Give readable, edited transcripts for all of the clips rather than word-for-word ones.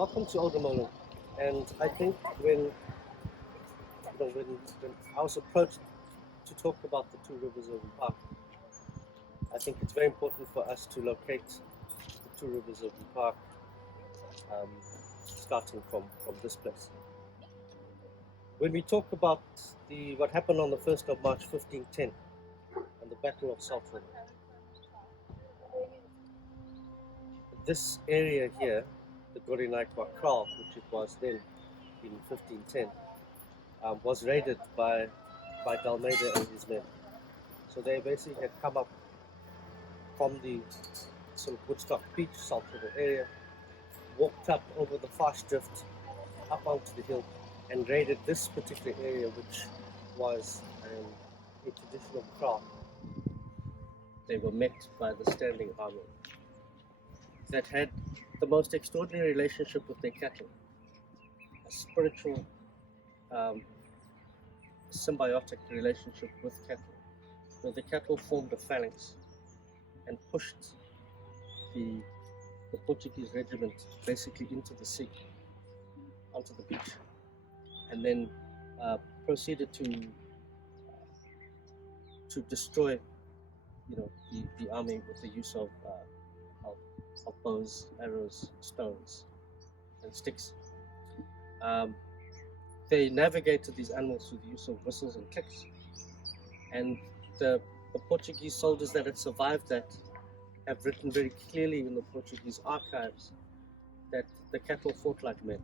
Welcome to Oldemolo. And I think when I was approached to talk about the two rivers of the park, I think it's very important for us to locate the two rivers of the park, starting from this place. When we talk about what happened on the 1st of March 1510 and the Battle of Salt River, this area here, the Ä'UriÄ'aekua kraal, which it was then in 1510, was raided by de Almeida and his men. So they basically had come up from the sort of Woodstock Beach, Salt River area, walked up over the fast drift, up onto the hill, and raided this particular area, which was a traditional kraal. They were met by the standing army that had the most extraordinary relationship with their cattle, a spiritual, symbiotic relationship with cattle, where the cattle formed a phalanx and pushed the Portuguese regiment basically into the sea, onto the beach, and then proceeded to destroy, the army with the use of bows, arrows, stones, and sticks. They navigated these animals through the use of whistles and kicks, and the Portuguese soldiers that had survived that have written very clearly in the Portuguese archives that the cattle fought like men.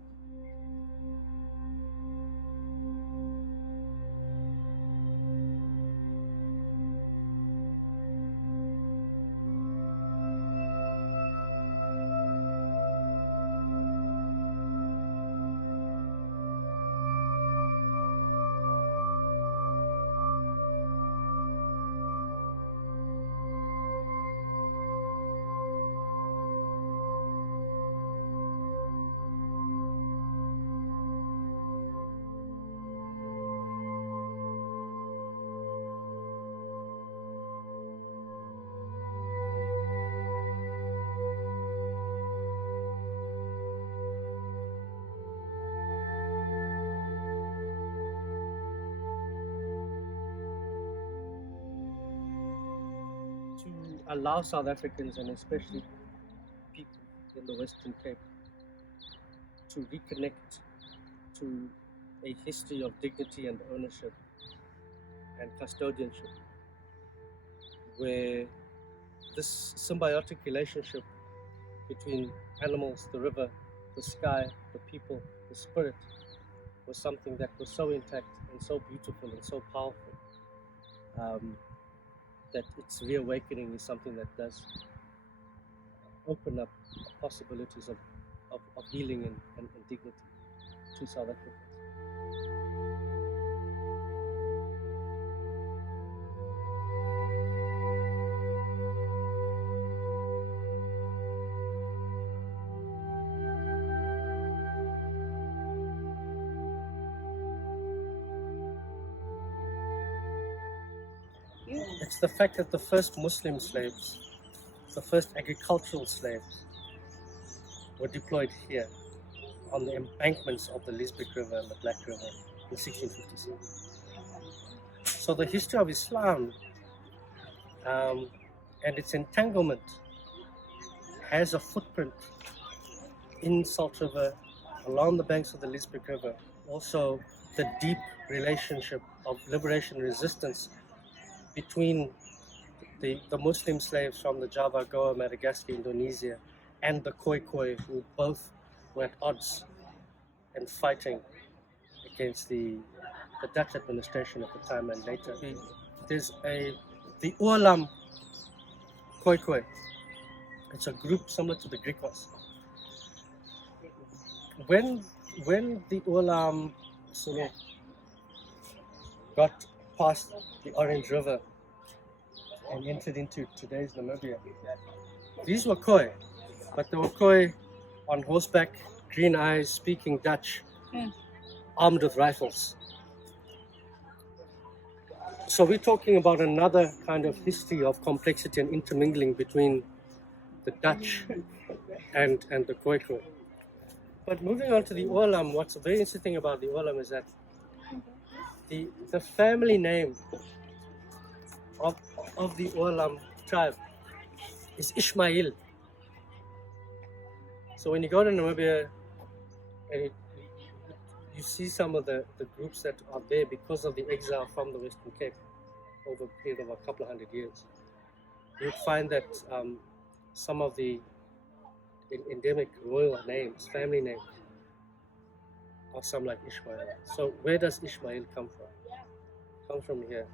To allow South Africans, and especially people in the Western Cape, to reconnect to a history of dignity and ownership and custodianship, where this symbiotic relationship between animals, the river, the sky, the people, the spirit, was something that was so intact and so beautiful and so powerful, that its reawakening is something that does open up possibilities of healing and dignity to South Africans. It's the fact that the first Muslim slaves, the first agricultural slaves, were deployed here on the embankments of the Lisbeth River and the Black River in 1657. So the history of Islam and its entanglement has a footprint in Salt River, along the banks of the Lisbeth River. Also, the deep relationship of liberation and resistance between the Muslim slaves from the Java, Goa, Madagascar, Indonesia, and the Khoi, who both were at odds and fighting against the Dutch administration at the time and later. There's the Ualam Khoi. It's a group similar to the Griquas. When the Ualam sort of got past the Orange River and entered into today's Namibia, these were Khoi, but they were Khoi on horseback, green eyes, speaking Dutch, armed with rifles. So we're talking about another kind of history of complexity and intermingling between the Dutch and the Khoi. But moving on to the Olam, what's very interesting about the Olam is that the family name of the Olam tribe is Ishmael. So when you go to Namibia and you see some of the groups that are there because of the exile from the Western Cape over a period of a couple of hundred years, you'd find that some of the endemic royal names, family names, are some like Ishmael. So where does Ishmael come from? Comes from here.